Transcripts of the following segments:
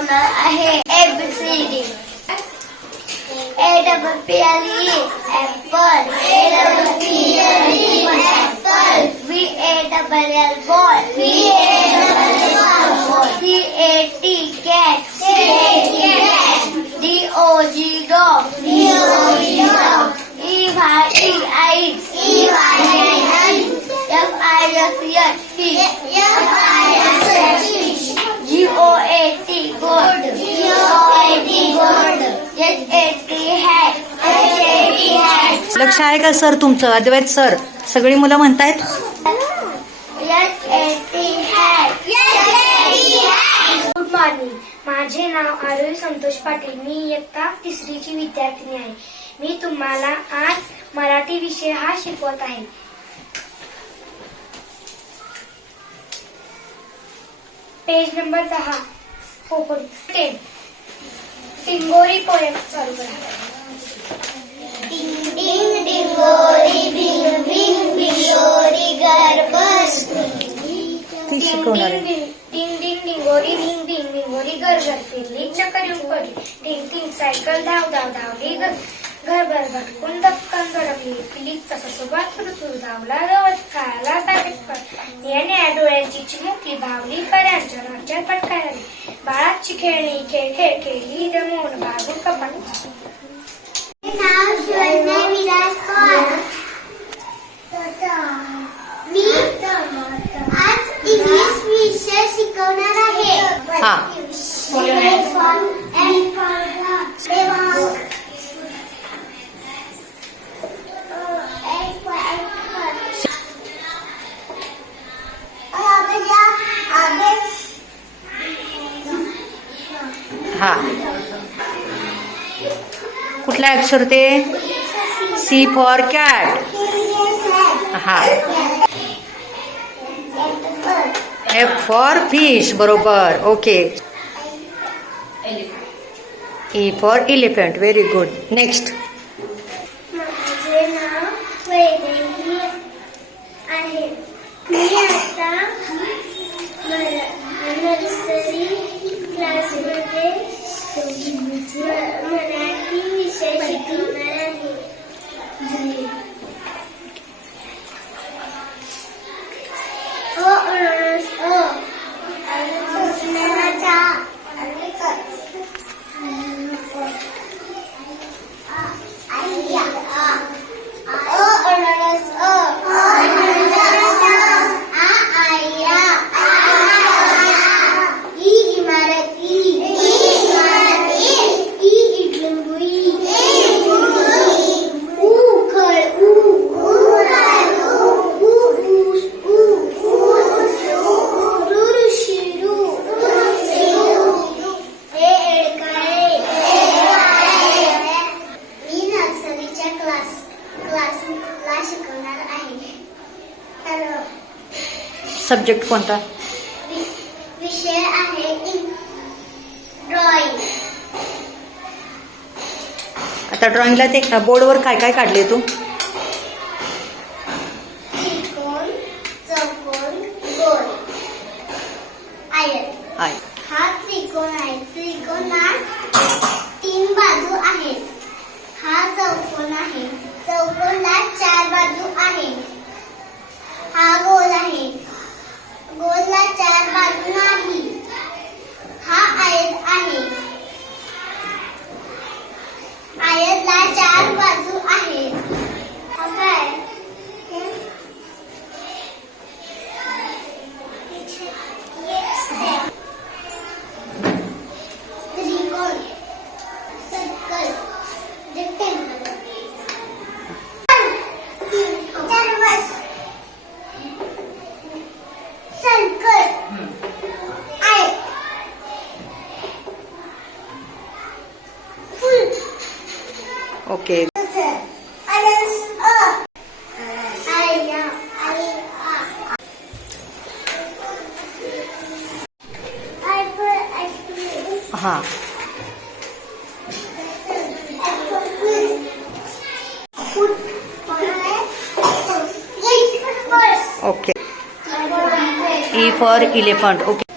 corner ahead. A, B, C, D. A double P L E apple. A double P L E apple. B A double L ball. B A लक्ष आहे का sir तुमचं? अद्वैत sir सगळी मुलं म्हणतायत? A T good morning माझे नाव आरोही संतोष पाटील. मी इयत्ता तिसरीची विद्यार्थिनी आहे. मी तुम्हाला आज मराठी विषय हा शिकवत आहे. पेज नंबर दहा. पोपट टेन सिंगोरी पोयम चालू करा. डिंग डिंग डिंगोरी घर ती शिकवणार. आहे डिंग डिंग डिंग डिंगोरी भिंग भिंग भिंगोरी घर घर फिरली चक्कर येऊन पडली डिंग डिंग सायकल धाव धाव धावली घर घर भर भटकून दपकन धडकली पिली तसा सोबत थुरू थुरू धावला गवत खायला तारीफ कर याने डोळ्यांची चिमुकली भावली पर्यांच्या राज्यात पटकायला बाळाची खेळणी खेळ खेळ खेळली दमवून बागून कपाट नाव शिवण्य कुठलं सी फॉर कॅट हा एफ फॉर फिश बरोबर. Okay E for elephant very good next subject कोणता? विषय आहे ड्रॉइंग आता ड्रॉइंगला ते बोर्डवर काय काय काढले तू? एक इलेफंट ओके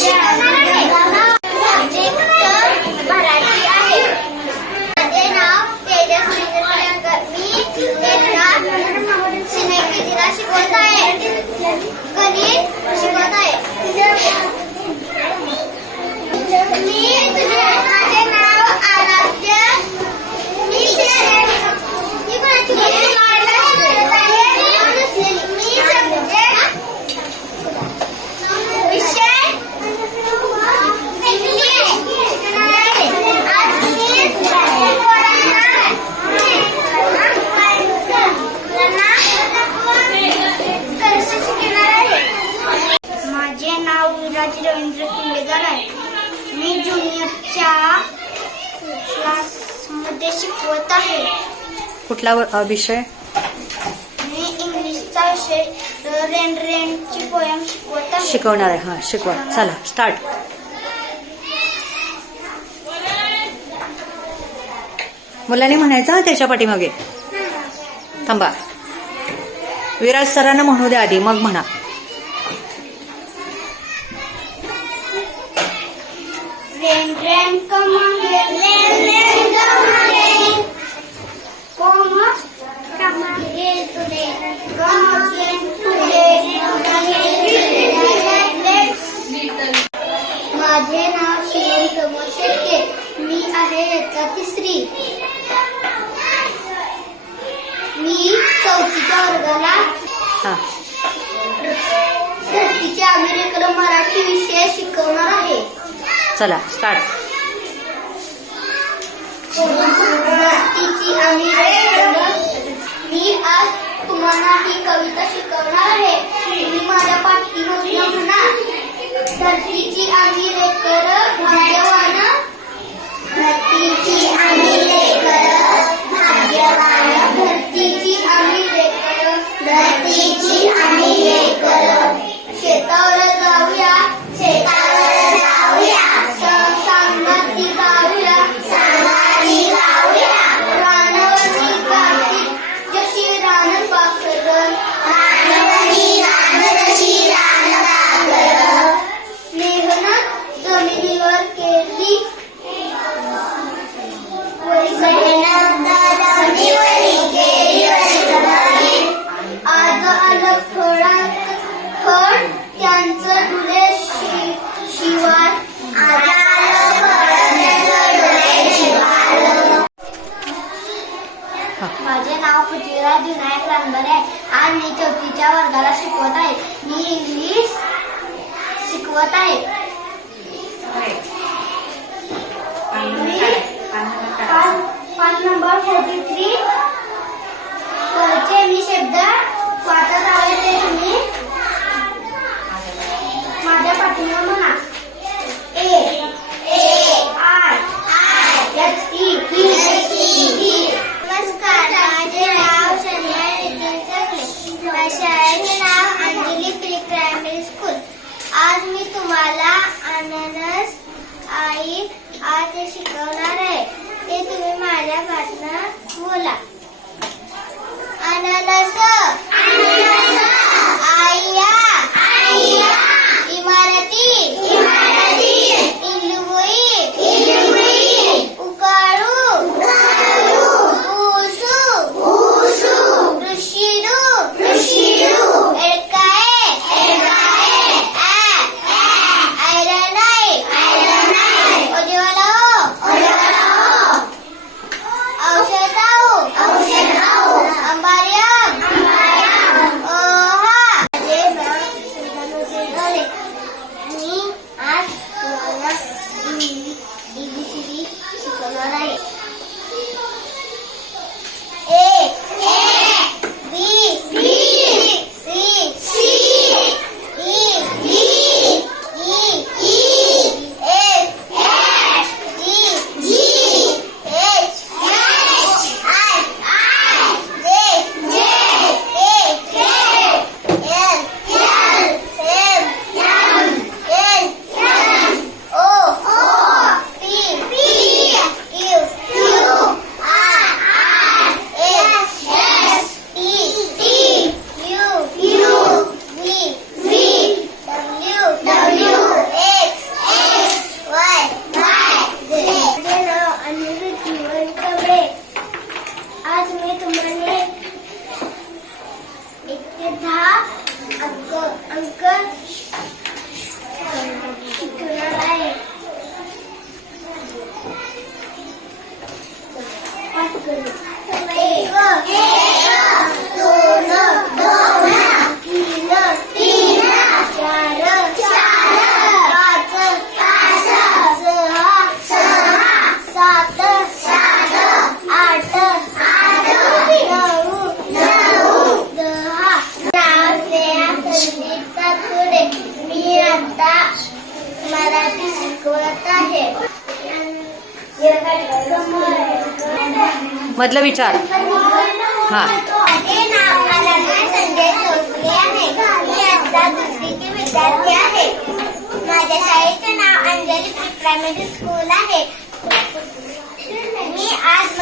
Yeah. शिकवत आहे. कुठला विषय? शिकवणार आहे हा शिकवा. चला स्टार्ट मुलांनी म्हणायचं त्याच्या पाठीमागे. थांबा. विराज सरांना म्हणू द्या आधी मग म्हणा. चला स्टार्ट मी आज तुम्हाला ही कविता शिकवणार आहे. तुम्ही माझ्या पाठीमागे म्हणा. धरतीची आम्ही लेकर भाग्यवान. धरतीची आम्ही लेकर भाग्यवान. धरतीची आम्ही लेकर धरतीची आम्ही लेकर. शेतावर जाऊया. शेता नाव पृथ्वीराज विनायक रानबरे. आहे आज मी चौथीच्या वर्गाला शिकवत आहे. मी इंग्लिश शिकवत आहे. पाच मी ते तुम्ही माझ्या पाठीमागं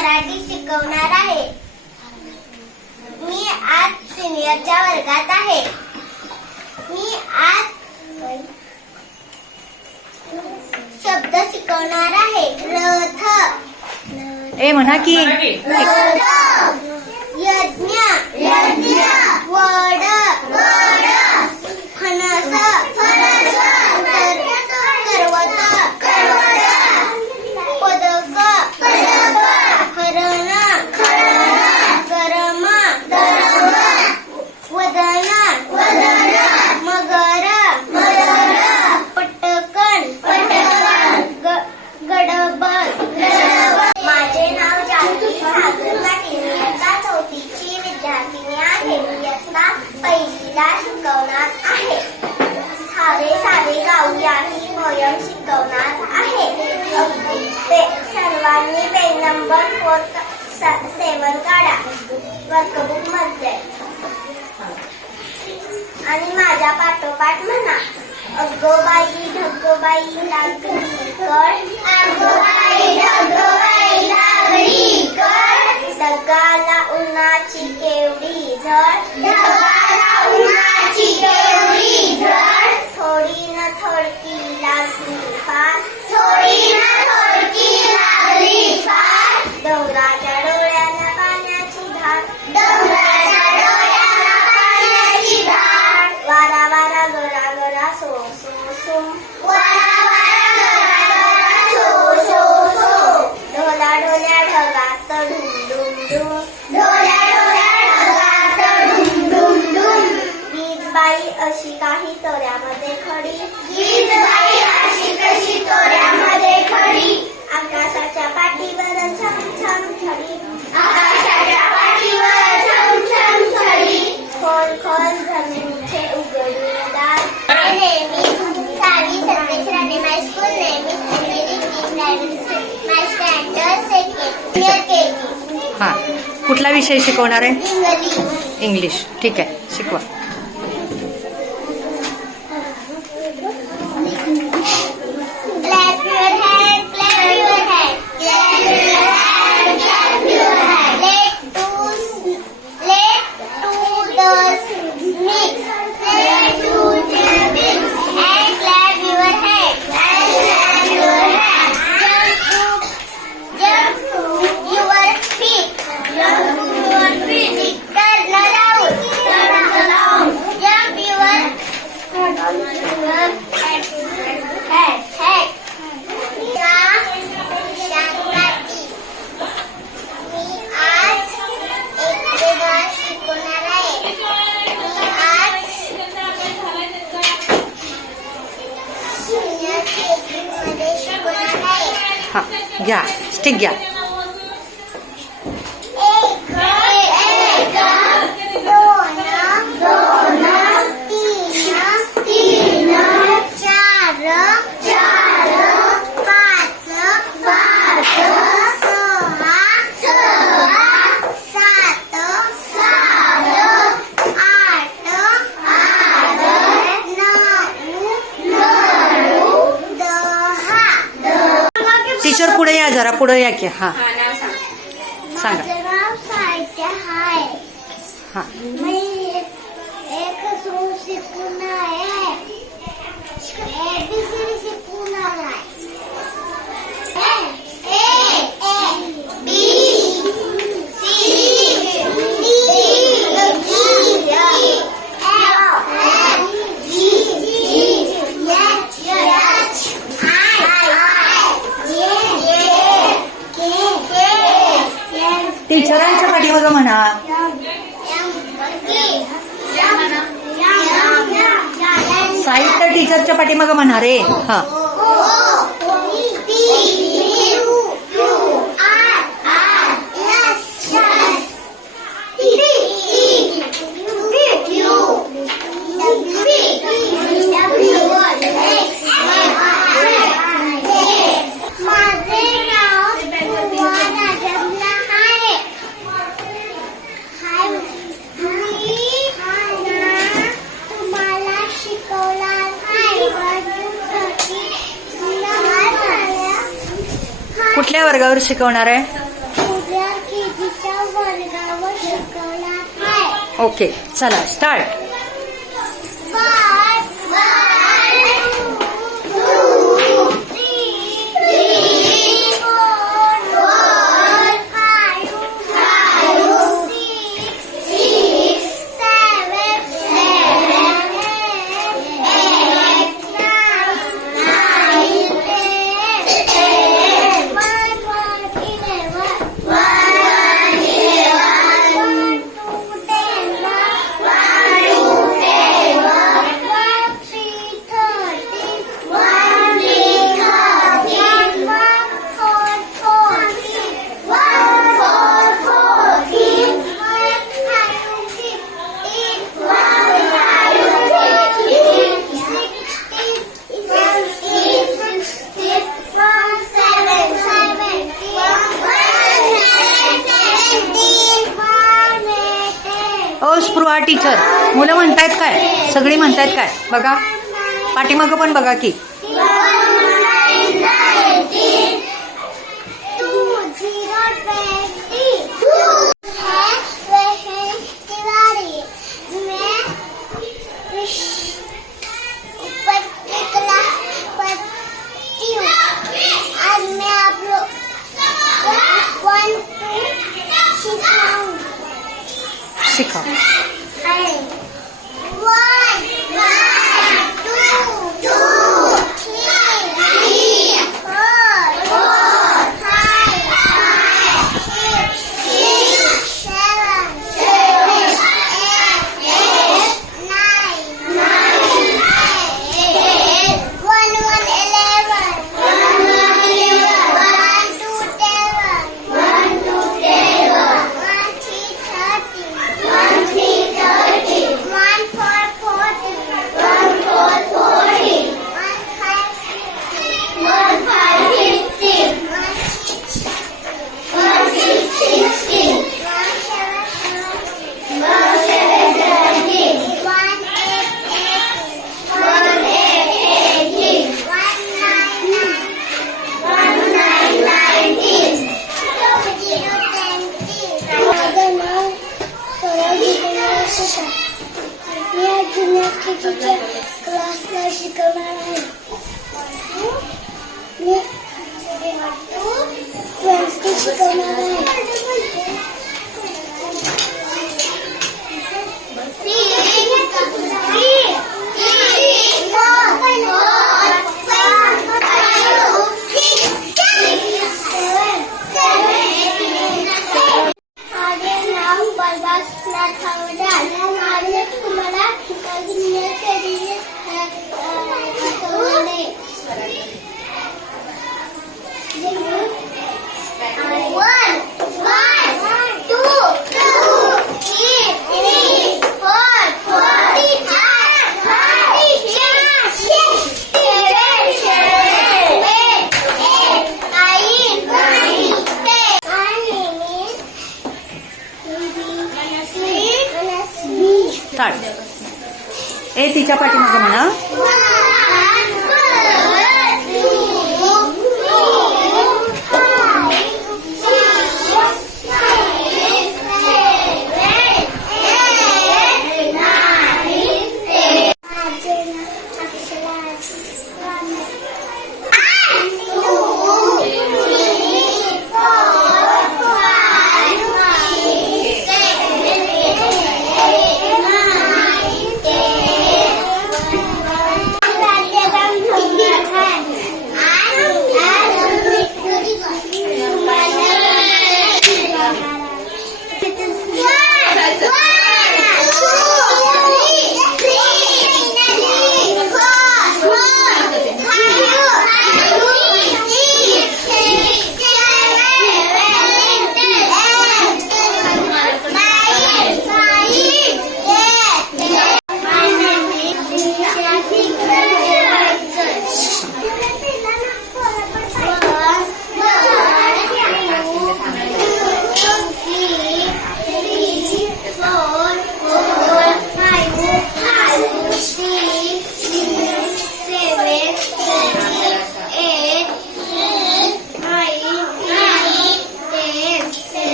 मराठी शिकवणार आहे. मी आज सिनियरच्या वर्गात आहे. मी आज शब्द शिकवणार आहे. रथ. ए म्हणा की. यज्ञ. वड. वड. फणस. मुलीला शिकवणार आहे. सारे सारे गाऊया ही मोयम शिकवणार आहे. सर्वांनी पेज नंबर फोर सेवन काढा. वर्कबुकमध्ये. आणि माझ्या पाठोपाठ म्हणा. अग्गोबाई ढगोबाई लागली कर लागली कर ढगाला उन्हाची केवढी झड ढगाला उन्हाची केवढी झड थोडी न थोडकी लागली फार. थोडी न थोडकी लागली फार. डोंगराच्या डोळ्याला पाण्याची धार. डोंगराच्या डोळ्याला पाण्याची धार. वारा वारा Gora Gora so so so कुठला विषय शिकवणार आहे? इंग्लिश. ठीक आहे. शिकवा. जरा पुढे या की हा. सांगा. हा. सरकारच्या मग म्हणणार आहे हा. शिकवणार आहे? ओके चला स्टार्ट अस्पृहा स्पृहा टीचर मुलं म्हणतायत काय? सगळी म्हणतायत काय? बघा. पाठीमागं पण बघा की.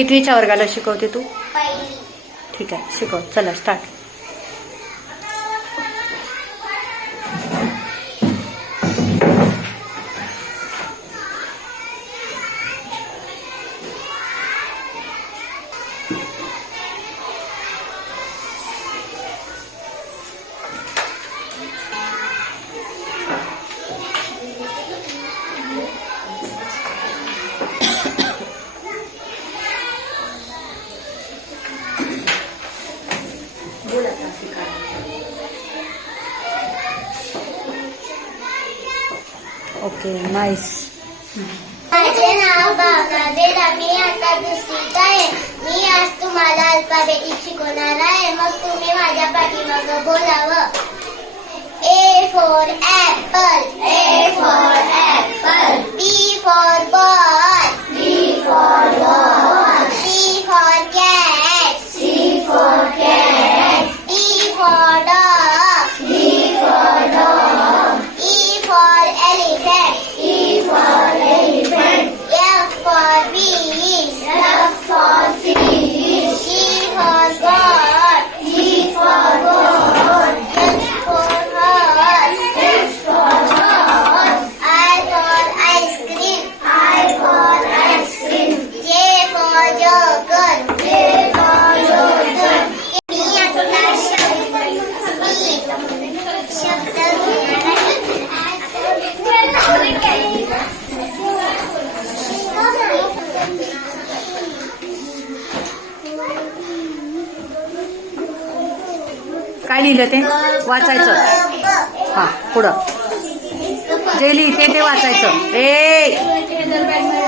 कितवीच्या वर्गाला शिकवते तू? ठीक आहे शिकव. चला स्टार्ट ओके माझे नाव भावना मी आता दुसरीत आहे. मी आज तुम्हाला अल्फाबेटिक शिकवणार आहे. मग तुम्ही माझ्या पाठीमागं बोलावं. A for apple A for apple B for ball. काय लिहिलं ते वाचायचं हा पुढं जे लिहिते ते वाचायचं ए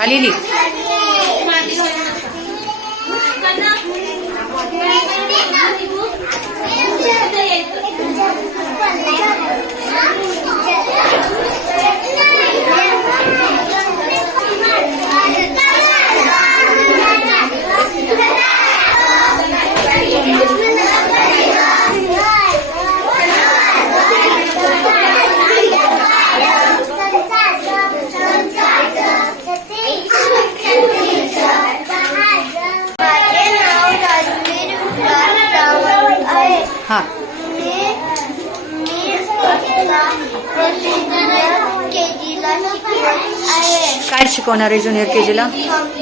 salir काय शिकवणार आहे ज्युनियर के